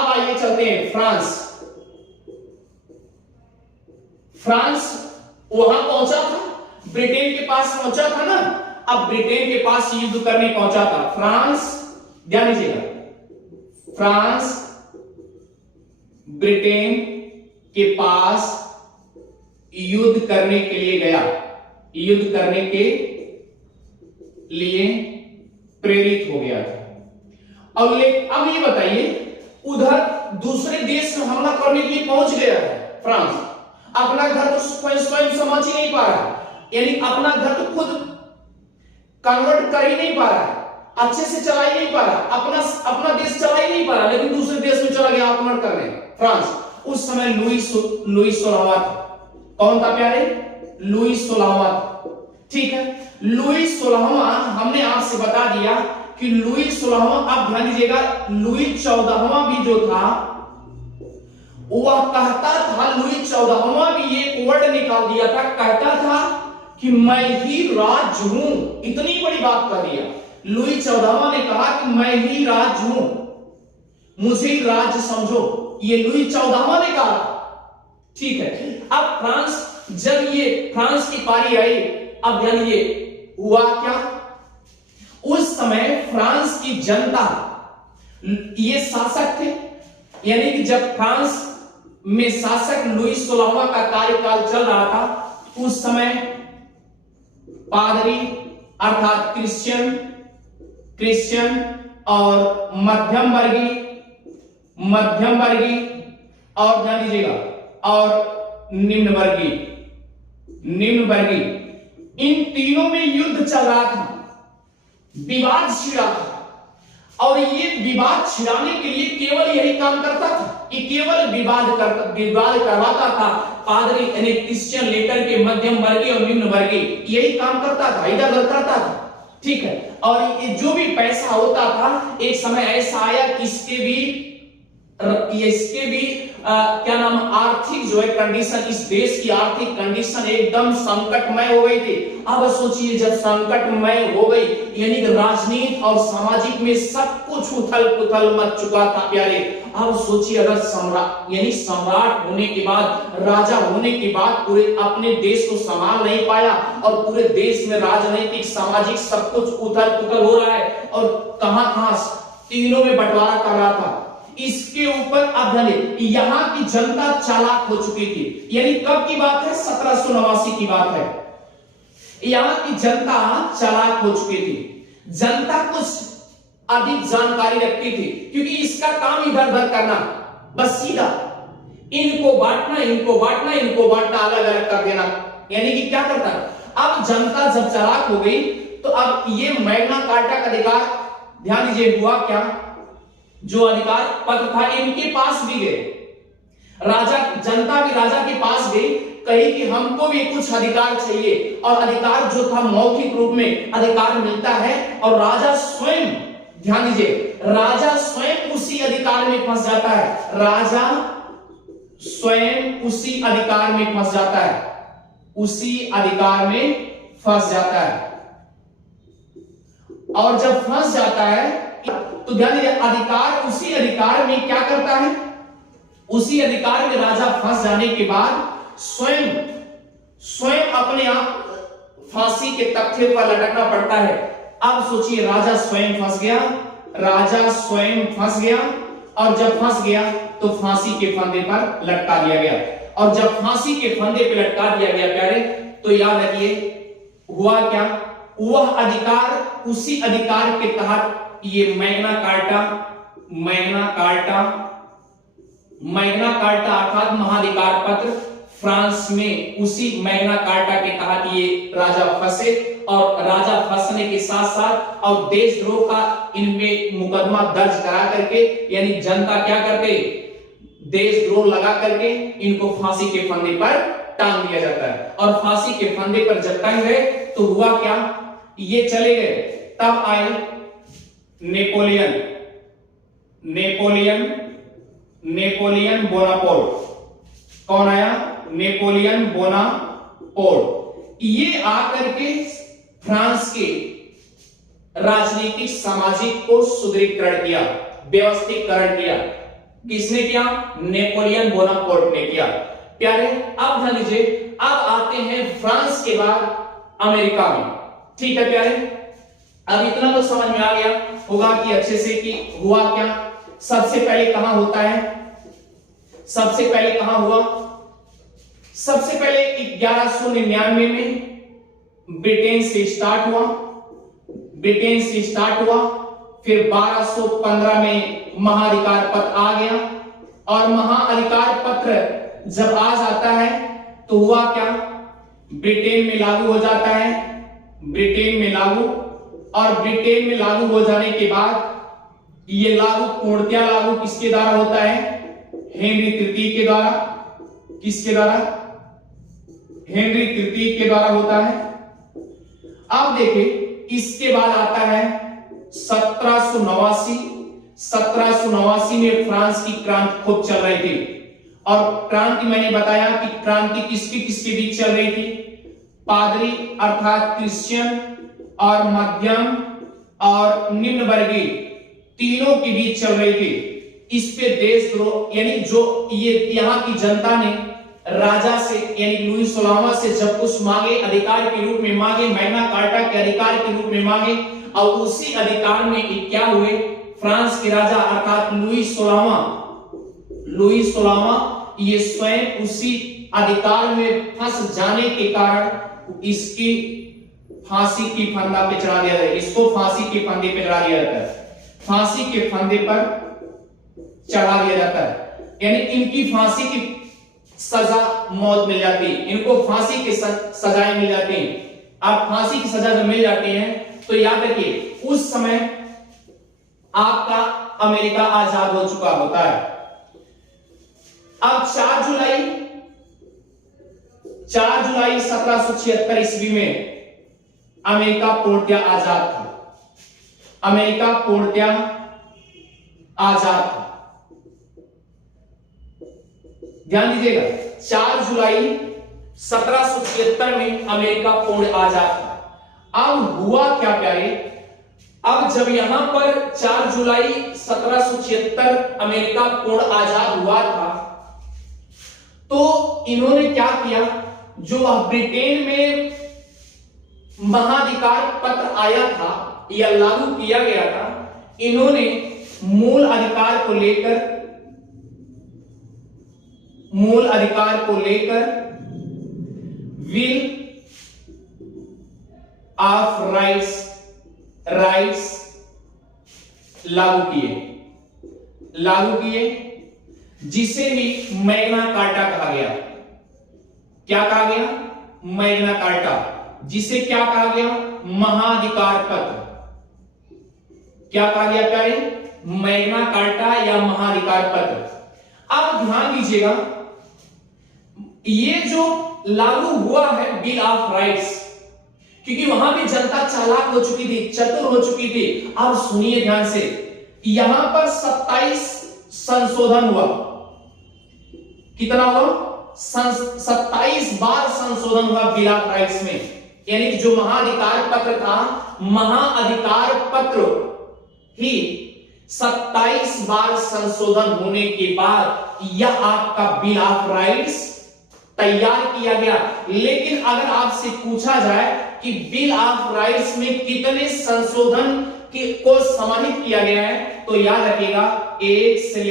अब आइए चलते हैं फ्रांस। फ्रांस वहां पहुंचा था, ब्रिटेन के पास पहुंचा था ना, अब ब्रिटेन के पास युद्ध करने पहुंचा था फ्रांस। ध्यान दीजिएगा, फ्रांस ब्रिटेन के पास युद्ध करने के लिए गया, युद्ध करने के लिए प्रेरित हो गया था। अब ये बताइए, उधर दूसरे देश में हमला करने के लिए पहुंच गया है फ्रांस, अपना घर तो स्वयं समझ ही नहीं पा रहा है, यानी अपना घर तो खुद कन्वर्ट कर ही नहीं पा रहा है, अच्छे से चला ही नहीं पा रहा, अपना देश चला ही नहीं पा रहा, लेकिन दूसरे देश में चला गया आक्रमण करने फ्रांस। उस समय लुईस 16वां था। कौन था प्यारे? लुईस 16वां था। ठीक है, लुईस 16वां हमने आपसे बता दिया कि लुईस 16वां, अब ध्यान दीजिएगा, लुईस 14वां भी जो था वह कहता था, लुईस 14वां भी एक वर्ड निकाल दिया था, कहता था कि मैं ही राज हूं। इतनी बड़ी बात कर दिया, लुईस 14वां ने कहा कि मैं ही राज हूं, मुझे ही राज समझो, ये लुईस 14वां ने कहा। ठीक है, अब फ्रांस, जब ये फ्रांस की पारी आई, अब जानिए हुआ क्या। उस समय फ्रांस की जनता, ये शासक थे, यानी कि जब फ्रांस में शासक लुईस 16वां का कार्यकाल चल रहा था, उस समय पादरी अर्थात क्रिश्चियन और मध्यम वर्गीय और ध्यान दीजिएगा, और निम्न वर्गीय, इन तीनों में युद्ध चल रहा था, विवाद छिड़ा था। और ये विवाद छिड़ाने के लिए केवल यही काम करता था कि केवल विवाद करवाता था, पादरी यानी क्रिश्चियन लेकर के मध्यम वर्गीय और निम्न वर्गीय, यही काम करता था, इधर उधर करता था। ठीक है, और ये जो भी पैसा होता था, एक समय ऐसा आया कि इसके भी क्या नाम, आर्थिक जो है कंडीशन, इस देश की आर्थिक कंडीशन एकदम संकटमय हो गई थी। अब सोचिए, जब संकटमय हो गई, यानी राजनीति और सामाजिक में सब कुछ उथल पुथल मच चुका था प्यारे। अब सोचिए, अगर सम्राट होने के बाद, राजा होने के बाद पूरे अपने देश को संभाल नहीं पाया, और पूरे देश में राजनीतिक सामाजिक सब कुछ उथल पुथल हो रहा है, और कहां तीनों में बंटवारा कर रहा था। इसके ऊपर अब यहां की जनता चालाक हो चुकी थी, यानी कब की बात है? 1789 की बात है। यहां की जनता चालाक हो चुकी थी, जनता कुछ अधिक जानकारी रखती थी, क्योंकि इसका काम इधर उधर करना, बस सीधा इनको बांटना, अलग अलग कर देना, यानी कि क्या करता। अब जनता जब चालाक हो गई, तो अब ये मैग्ना कार्टा का अधिकार, ध्यान दीजिए, हुआ क्या, जो अधिकार पत्र था इनके पास भी गए, जनता भी राजा के पास गई, कही कि हमको भी कुछ अधिकार चाहिए, और अधिकार जो था मौखिक रूप में अधिकार मिलता है, और राजा स्वयं, ध्यान दीजिए, राजा स्वयं उसी अधिकार में फंस जाता है, राजा स्वयं उसी अधिकार में फंस जाता है, और जब फंस जाता है, तो ध्यान दीजिए, उसी अधिकार में क्या करता है, उसी अधिकार में राजा फंस जाने के बाद स्वयं अपने आप फांसी के तख्ते पर लटकना पड़ता है। अब सोचिए, राजा स्वयं फंस गया, और जब फंस गया तो फांसी के फंदे पर लटका दिया गया, और जब फांसी के फंदे पर लटका दिया गया प्यारे, तो याद रखिए हुआ क्या, वह अधिकार, उसी अधिकार के तहत ये मैग्ना कार्टा अर्थात महाधिकार पत्र, फ्रांस में उसी मैग्ना कार्टा के तहत ये राजा फंसे, और राजा फंसने के साथ साथ और देशद्रोह का इनमें मुकदमा दर्ज करा करके, यानी जनता क्या करते, देशद्रोह लगा करके इनको फांसी के फंदे पर टांग दिया जाता है। और फांसी के फंदे पर जब टांग गए, तो हुआ क्या, ये चले गए, तब आए नेपोलियन बोनापार्ट। कौन आया? Napoleon Bonaparte. ये आकर के फ्रांस के राजनीतिक सामाजिक को सुदृढ़ीकरण किया, व्यवस्थितकरण किया। किसने किया? नेपोलियन बोनापार्ट ने किया। प्यारे अब ध्यान दीजिए, अब आते हैं फ्रांस के बाद अमेरिका में। ठीक है प्यारे, अब इतना तो समझ में आ गया होगा कि अच्छे से कि हुआ क्या। सबसे पहले कहां होता है? सबसे पहले कहां हुआ? सबसे पहले 1199 में ब्रिटेन से स्टार्ट हुआ, ब्रिटेन से स्टार्ट हुआ। फिर 1215 में महाधिकार पत्र आ गया, और महाअधिकार पत्र जब आ जाता है तो हुआ क्या? ब्रिटेन में लागू हो जाता है, ब्रिटेन में लागू, और ब्रिटेन में लागू हो जाने के बाद ये लागू पूर्णतया लागू किसके द्वारा होता है? हेनरी तृतीय के द्वारा। किसके द्वारा? हेनरी तृतीय के द्वारा होता है। अब देखिए, इसके बाद आता है 1789। 1789 में फ्रांस की क्रांति खूब चल रही थी, और क्रांति मैंने बताया कि क्रांति किसके किसके बीच चल रही थी? पादरी अर्थात क्रिश्चियन और मध्यम और निम्न वर्गीय तीनों के बीच चल रही थी। इस पे देशद्रोह यानी जो ये यहाँ की जनता ने राजा से यानी लुई 16वां से जब कुछ मांगे, अधिकार के रूप में मांगे, मैग्ना कार्टा के अधिकार के रूप में मांगे, और उसी अधिकार में क्या हुए? फ्रांस के राजा अर्थात लुई 16वां ये स्वयं उसी अधिकार में फंस जाने के कारण इसकी फांसी की फंदा पे चढ़ा दिया जाए। इसको फांसी के फंदे पे चढ़ा दिया जाता है, फांसी के फंदे पर चढ़ा दिया जाता है, यानी इनकी फांसी की सजा मौत मिल जाती है, इनको फांसी की सजाएं मिल जाती हैं। अब फांसी की सजा जब मिल जाती है तो याद रखिए उस समय आपका अमेरिका आजाद हो चुका होता है। अब 4 जुलाई 1776 ईस्वी में अमेरिका पूर्णतया आजाद था, अमेरिका पूर्णतया आजाद था। ध्यान दीजिएगा, 4 जुलाई 1776 में अमेरिका पूर्ण आजाद था। अब हुआ क्या प्यारे? अब जब यहां पर 4 जुलाई 1776 अमेरिका पूर्ण आजाद हुआ था, तो इन्होंने क्या किया? जो ब्रिटेन में महाधिकार पत्र आया था या लागू किया गया था, इन्होंने मूल अधिकार को लेकर विल ऑफ राइट्स लागू किए, जिसे भी मैग्ना कार्टा कहा गया। क्या कहा गया? मैग्ना कार्टा, जिसे क्या कहा गया? महाधिकार पत्र। क्या कहा गया प्यारे? मैग्ना कार्टा या महाधिकार पत्र। अब ध्यान दीजिएगा, ये जो लागू हुआ है बिल ऑफ राइट्स, क्योंकि वहां भी जनता चालाक हो चुकी थी, चतुर हो चुकी थी। अब सुनिए ध्यान से, यहां पर 27 संशोधन हुआ। कितना हुआ? 27 बार संशोधन हुआ बिल ऑफ राइट्स में, यानी जो महाधिकार पत्र था, महाअधिकार पत्र ही 27 बार संशोधन होने के बाद यह आपका बिल ऑफ राइट्स तैयार किया गया। लेकिन अगर आपसे पूछा जाए कि बिल ऑफ राइट्स में कितने संशोधन को समाहित किया गया है, तो याद रखिएगा 1 से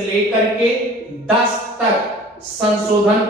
लेकर के 10 तक संशोधन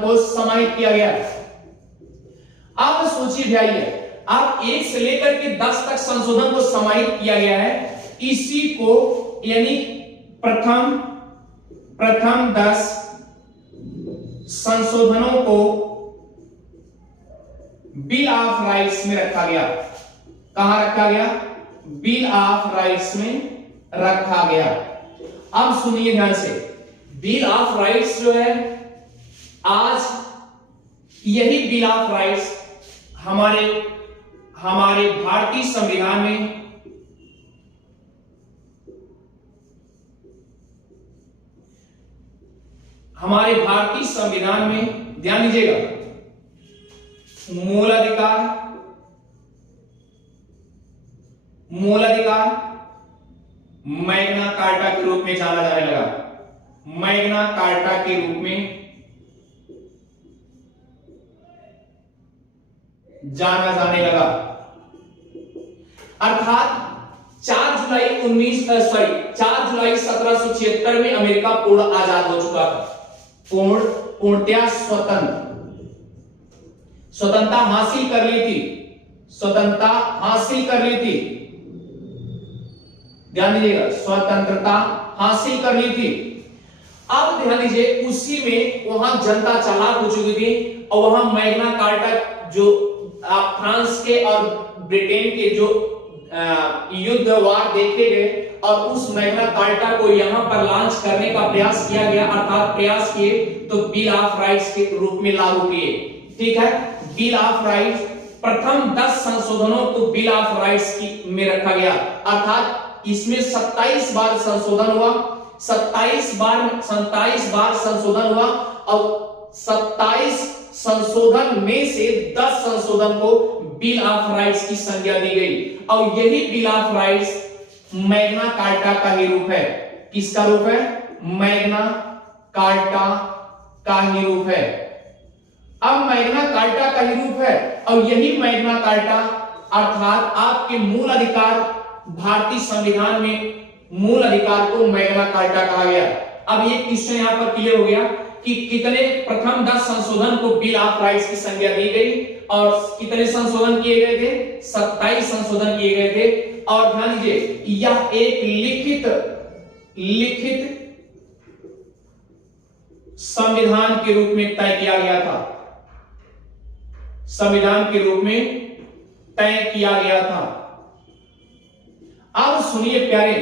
को समाहित किया गया। अब सोचिए भाई, आप 1 से लेकर के 10 तक संशोधन को समाहित किया गया है। इसी को यानी प्रथम 10 संशोधनों को बिल ऑफ राइट्स में रखा गया। कहां रखा गया? बिल ऑफ राइट्स में रखा गया। अब सुनिए ध्यान से, बिल ऑफ राइट्स जो है, आज यही बिल ऑफ राइट्स हमारे भारतीय संविधान में ध्यान दीजिएगा, मूल अधिकार मैग्ना कार्टा के रूप में जाना जाने लगा, मैग्ना कार्टा के रूप में जाना जाने लगा। अर्थात 4 जुलाई 1776 में अमेरिका पूर्ण आजाद हो चुका था, पूर्णतया स्वतंत्रता हासिल कर ली थी, स्वतंत्रता हासिल कर ली थी, ध्यान दीजिएगा, स्वतंत्रता हासिल कर ली थी। अब ध्यान दीजिए, उसी में वहां जनता चालाक हो चुकी थी और वहां मैग्ना कार्टा जो फ्रांस के और ब्रिटेन के जो युद्ध वार देखे गए और उस मैग्ना कार्टा को यहां पर लॉन्च करने का प्रयास किया गया, अर्थात प्रयास किए तो बिल ऑफ राइट्स के रूप में लागू किए। ठीक है, बिल ऑफ राइट्स, प्रथम 10 संशोधनों को बिल ऑफ राइट्स में रखा गया, अर्थात इसमें 27 बार संशोधन हुआ, 27 बार संशोधन हुआ और 27 संशोधन में से 10 संशोधन को बिल ऑफ राइट्स की संज्ञा दी गई और यही bill of rights Magna carta का ही रूप है। किसका रूप है? मैग्ना कार्टा का ही रूप है। अब मैग्ना कार्टा का ही रूप है और यही मैग्ना कार्टा अर्थात आपके मूल अधिकार, भारतीय संविधान में मूल अधिकार को मैग्ना कार्टा कहा गया। अब ये क्वेश्चन यहां पर क्लियर हो गया कि कितने प्रथम 10 संशोधन को बिल ऑफ राइट्स की संज्ञा दी गई और कितने संशोधन किए गए थे? 27 संशोधन किए गए थे। और ध्यान दीजिए, यह एक लिखित संविधान के रूप में तय किया गया था, संविधान के रूप में तय किया गया था। अब सुनिए प्यारे,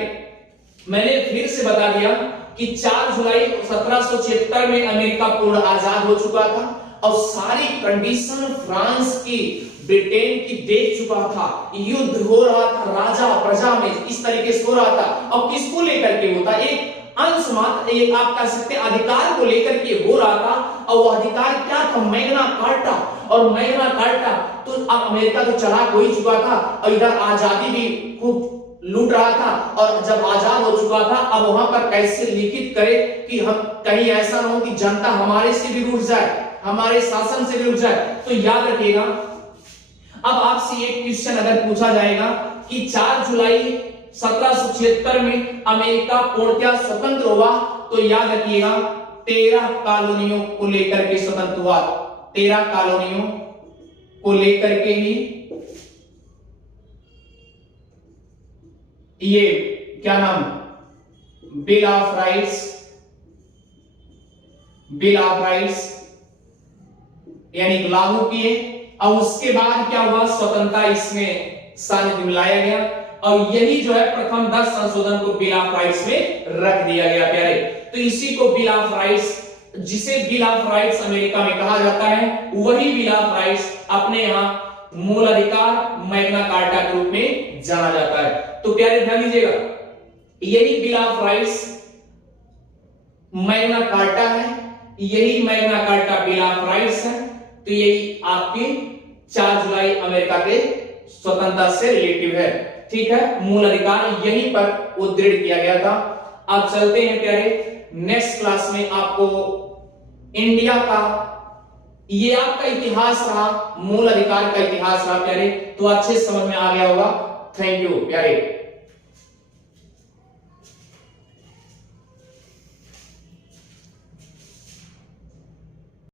मैंने फिर से बता दिया कि 4 जुलाई 1776 में अमेरिका पूर्ण आजाद हो चुका था और सारी कंडीशन फ्रांस की, ब्रिटेन की देख चुका था, युद्ध हो रहा था राजा प्रजा में, इस तरीके से हो रहा था। और किसको लेकर के होता? एक अंश मात्र, एक आप कह सकते अधिकार को लेकर के हो रहा था और वो अधिकार क्या था? Magna carta. और मैग्ना कार्टा तो अब अमेरिका तो चलाक हो ही चुका था और इधर आजादी भी खूब लूट रहा था और जब आजाद हो चुका था अब वहां पर कैसे लिखित करे कि हम कहीं ऐसा ना हो कि जनता हमारे से भी रूठ जाए, हमारे शासन से भी रूठ जाए। तो याद रखिएगा, अब आपसे एक क्वेश्चन अगर पूछा जाएगा कि 4 जुलाई 1776 में अमेरिका पूर्णतः स्वतंत्र हुआ, तो याद रखिएगा 13 कॉलोनियों को लेकर के स्वतंत्र हुआ, 13 कॉलोनियों को लेकर के ही ये क्या नाम, bill of rights, bill of rights यानी लागू किए। और उसके बाद क्या हुआ? स्वतंत्रता इसमें सानिध्य मिलाया गया और यही जो है प्रथम 10 संशोधन को बिल ऑफ राइट्स में रख दिया गया प्यारे। तो इसी को बिल ऑफ राइट्स, जिसे बिल ऑफ राइट्स अमेरिका में कहा जाता है, वही बिल ऑफ राइट्स अपने यहां मूल अधिकार मैग्ना कार्टा के रूप में जाना जाता है। तो प्यारे ध्यान दीजिएगा, यही bill of rights Magna carta है, यही Magna carta bill of rights है। तो यही आपकी 4 जुलाई अमेरिका के स्वतंत्रता से रिलेटिव है। ठीक है, मूल अधिकार यहीं पर उद्धृत किया गया था। अब चलते हैं प्यारे, नेक्स्ट क्लास में आपको इंडिया का, ये आपका इतिहास रहा, मूल अधिकार का इतिहास रहा प्यारे, तो अच्छे समझ में आ गया होगा। थैंक यू प्यारे।